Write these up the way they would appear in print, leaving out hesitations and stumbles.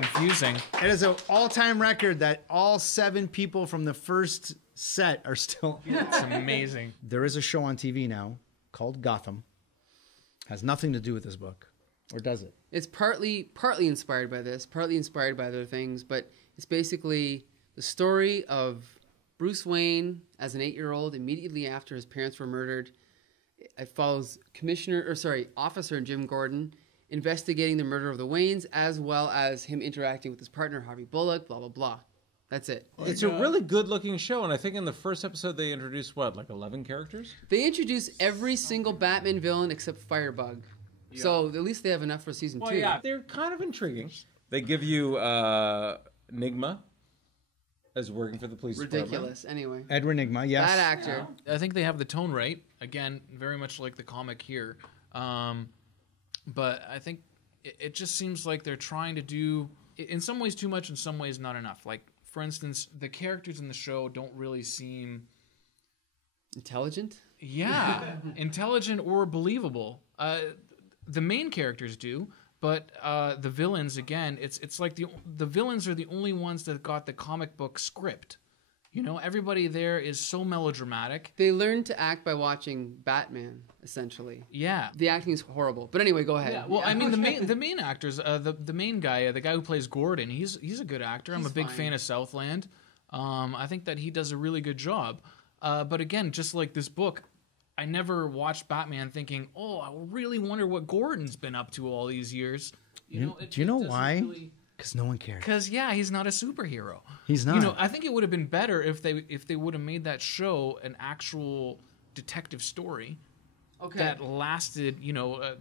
confusing. It is an all-time record that all 7 people from the first set are still. It's amazing. There is a show on TV now called Gotham. Has nothing to do with this book, or does it? It's partly inspired by this, partly inspired by other things, but it's basically the story of Bruce Wayne as an 8-year-old immediately after his parents were murdered. It follows Officer Jim Gordon investigating the murder of the Waynes, as well as him interacting with his partner Harvey Bullock. Blah blah blah. That's it. It's a really good-looking show, and I think in the first episode they introduced, 11 characters? They introduce every single Batman villain except Firebug. Yeah. So at least they have enough for season 2. Yeah, they're kind of intriguing. They give you Nigma as working for the police department. Ridiculous, anyway. Edward Nigma, yes. That actor. Yeah. I think they have the tone right. Again, very much like the comic here. But I think it just seems like they're trying to do, in some ways too much, in some ways not enough. Like, for instance, the characters in the show don't really seem... Intelligent? Yeah, intelligent or believable. The main characters do, but the villains, again, it's like the villains are the only ones that got the comic book script. You know, everybody there is so melodramatic. They learned to act by watching Batman, essentially. Yeah. The acting is horrible. But anyway, go ahead. Yeah, well, I mean, the main actors, the main guy, the guy who plays Gordon, he's a good actor. I'm a big fan of Southland. I think that he does a really good job. But again, just like this book, I never watched Batman thinking, oh, I really wonder what Gordon's been up to all these years. Do you know why? Because no one cares. Because, yeah, he's not a superhero. He's not. You know, I think it would have been better if they would have made that show an actual detective story that lasted,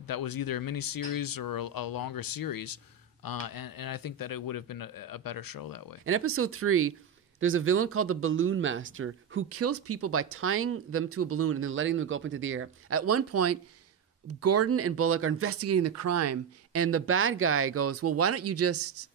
that was either a miniseries or a longer series. And I think that it would have been a better show that way. In episode 3, there's a villain called the Balloon Master who kills people by tying them to a balloon and then letting them go up into the air. At one point, Gordon and Bullock are investigating the crime, and the bad guy goes, well, why don't you just,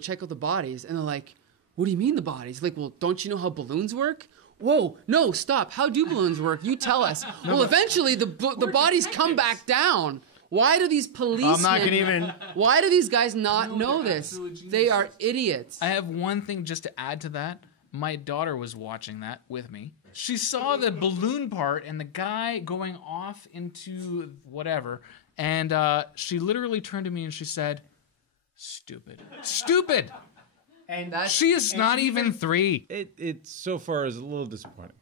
check out the bodies? And they're like, what do you mean the bodies? Like, well, don't you know how balloons work? Whoa, no, stop. How do balloons work? You tell us. Well, eventually the bodies come back down. Why do these policemen... I'm not going to even... Why do these guys not know this? They are idiots. I have one thing just to add to that. My daughter was watching that with me. She saw the balloon part and the guy going off into whatever, and she literally turned to me and she said, "Stupid. Stupid!" And she is not even 3. It so far is a little disappointing.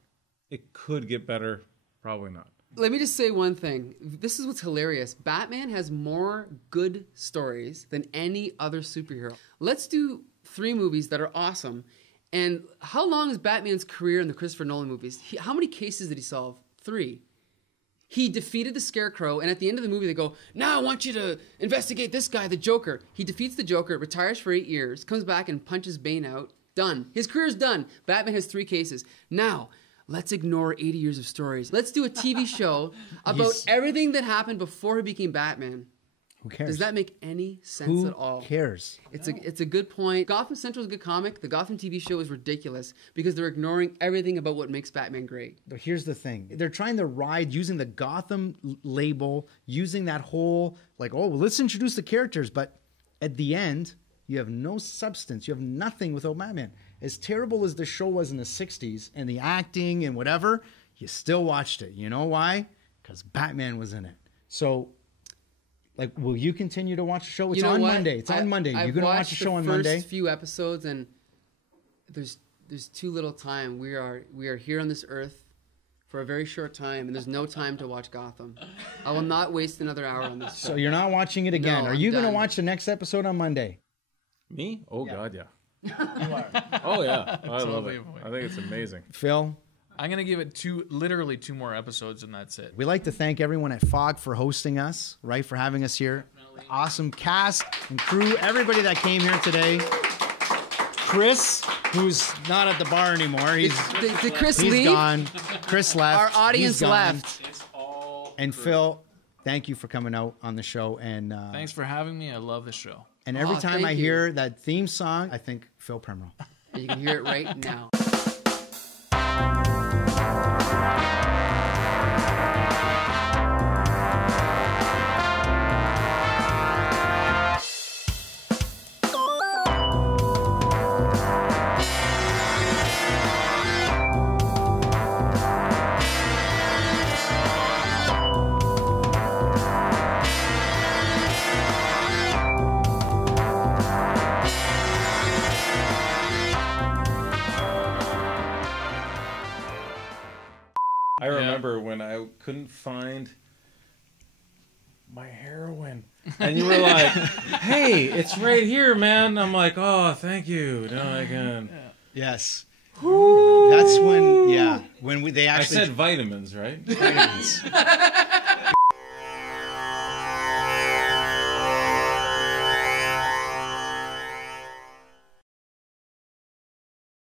It could get better. Probably not. Let me just say one thing. This is what's hilarious. Batman has more good stories than any other superhero. Let's do 3 movies that are awesome. And how long is Batman's career in the Christopher Nolan movies? How many cases did he solve? 3. He defeated the Scarecrow, and at the end of the movie they go, now I want you to investigate this guy, the Joker. He defeats the Joker, retires for 8 years, comes back and punches Bane out. Done. His career's done. Batman has 3 cases. Now, let's ignore 80 years of stories. Let's do a TV show about everything that happened before he became Batman. Who cares? Does that make any sense at all? Who cares? It's a good point. Gotham Central is a good comic. The Gotham TV show is ridiculous because they're ignoring everything about what makes Batman great. But here's the thing. They're trying to ride using the Gotham label, using that whole, let's introduce the characters. But at the end, you have no substance. You have nothing without Batman. As terrible as the show was in the 60s and the acting and whatever, you still watched it. You know why? Because Batman was in it. So... will you continue to watch the show? It's on Monday. It's on Monday. You're going to watch the show on Monday? I've watched the first few episodes, and there's too little time. We are here on this earth for a very short time, and there's no time to watch Gotham. I will not waste another hour on this show. So you're not watching it again. No, are you going to watch the next episode on Monday? Me? Oh, Yeah. God, yeah. You are. Oh, yeah. I love it. I think it's amazing. Phil? I'm going to give it literally 2 more episodes, and that's it. We'd like to thank everyone at FOG for hosting us, right, for having us here. The awesome cast and crew, everybody that came here today. Chris, who's not at the bar anymore. Did Chris he's leave? Gone. Chris left. Our audience He's gone. left. It's all And great. Phil, thank you for coming out on the show. And Thanks for having me. I love the show. And every time thank I you. hear that theme song, I think Phil Primrose. And you can hear it right now. I remember when I couldn't find my heroin. And you were like, hey, it's right here, man. I'm like, oh, thank you. Now I can. Yes. That's when, when they I actually. said vitamins, right? Vitamins.